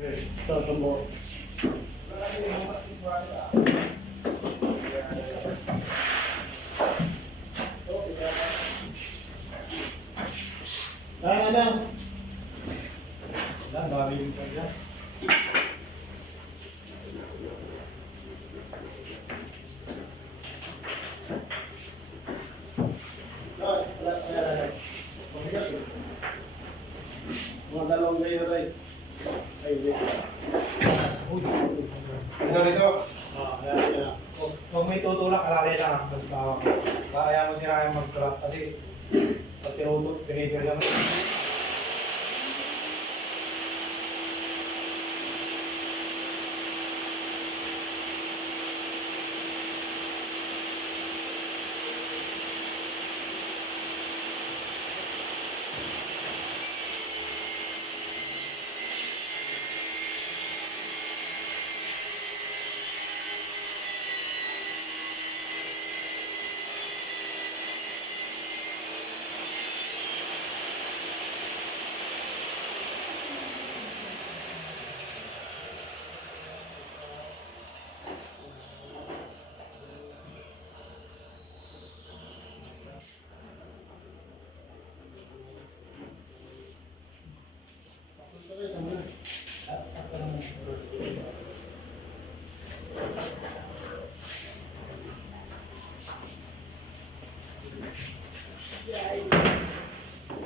Toto mo. Ano? Wala, dami yung kanya. Mga dalawang gayo rin. Ay, hindi. Ito. Ayan. Huwag may tutulak, alalay lang. Kaya mo sila kayong mag-trap kasi pag tinutok, pinipil lang.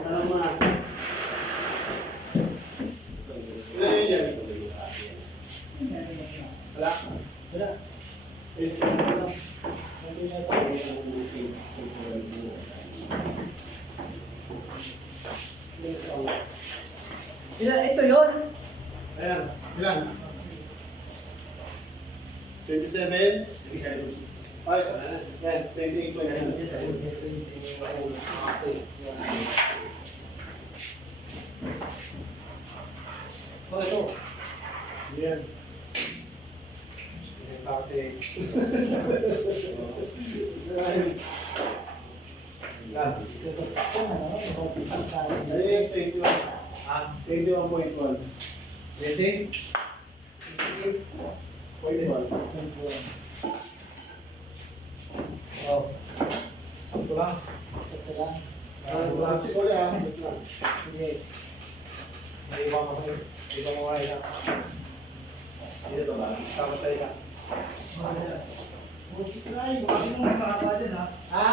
Ano mo na? Ilan yun yan? Wala? Wala. Ilan, ito yun? Ayan. Ilan? 27? Ay, yan. 28 pa yan. Oh, ito. Yan. Dati. Ayun, 21. 21.1. Jesse? 21. Oh. Sakto lang. Siguro yan. Hindi. May ibang ako. Ibang mga isa. Dito ba? Sama tayo ka. Ha?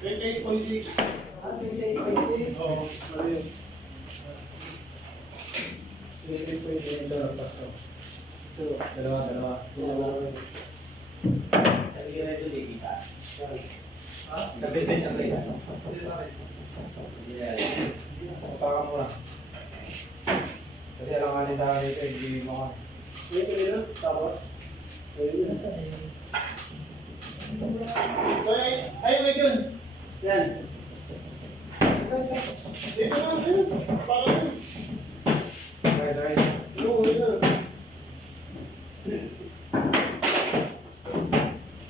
28.6. 28.6? Oo. Ano yun? 28.6. Ito. Dalawa. Sabi ka na ito, di kita. Ha? Sabi din siya kayo. Pagpaka muna. Kasi alanganin tayo dito, hindi mo ka. Ito yun, tapos. Ayun. Ayun, yun. Yan. Dito na, ayun. Parang yun. Sakay. Oo, yun.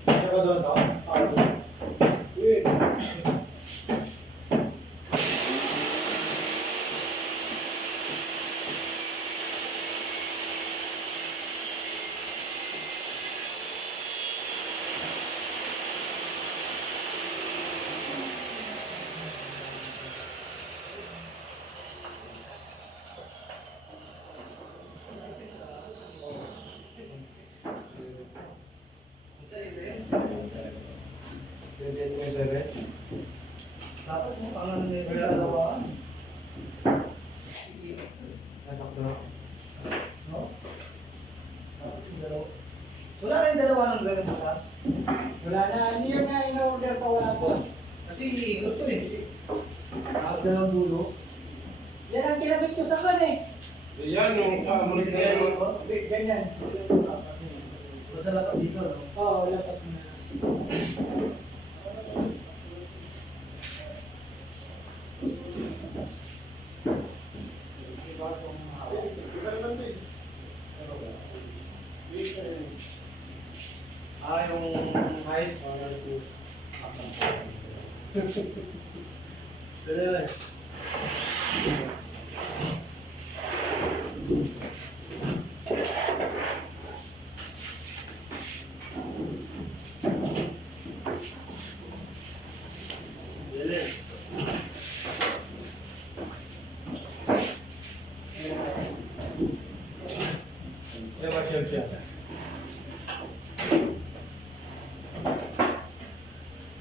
Saka doon to? Wait. Dapat mo pangalan nito yung dalawa. Nasakto na. No? Wala kayong dalawa ng ganun bukas? Wala na, hindi yan nga in-order pa wala po. Kasi iniikot ko eh. Kahit dalawang dulo. Yan ang kinabit ko sa kan eh. Yan yung sa mulit na yan. Ganyan. Basta lapat dito, no? Oo, lapat na. Yung height. Dali. siya.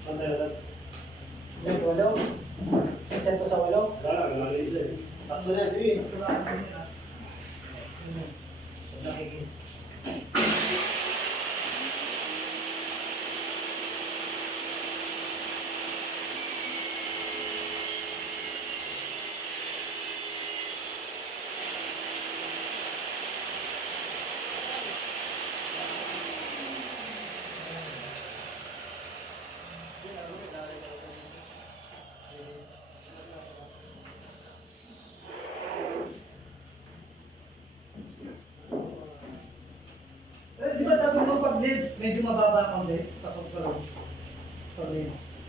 Pantay na lang. Yan, walo. Isa to sa walo. Wala, nalagay siya eh. Tatlo na, sige. Eh, di ba sabi mo pag leads, medyo mababa kang din, pasok sa loob. Pag leads.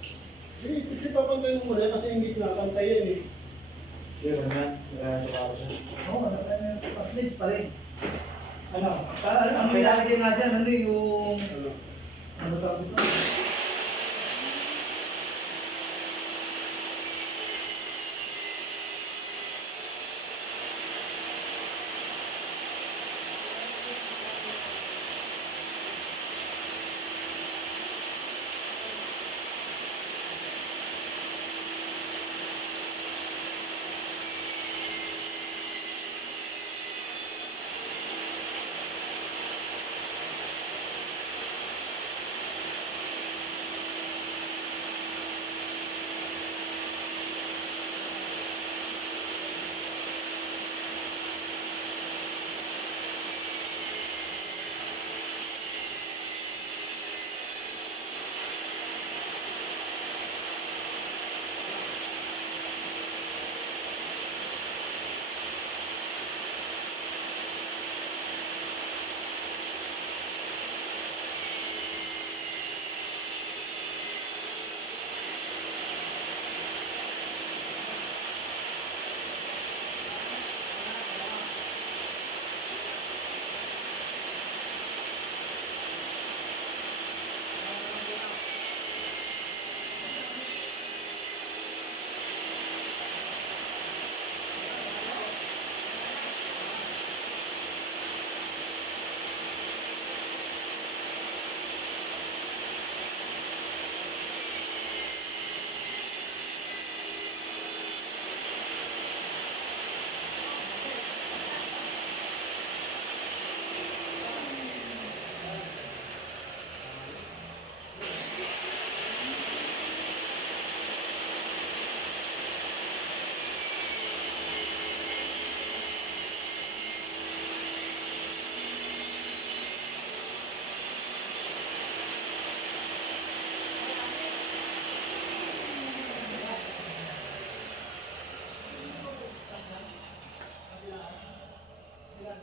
Sige, kasi papantay mo muna kasi yung gitna, pantay yan eh. Yun naman. Oo, pag leads pa rin. Ano? Ang ilalagay nga dyan, ano yung... Ano? Ano tawag ito?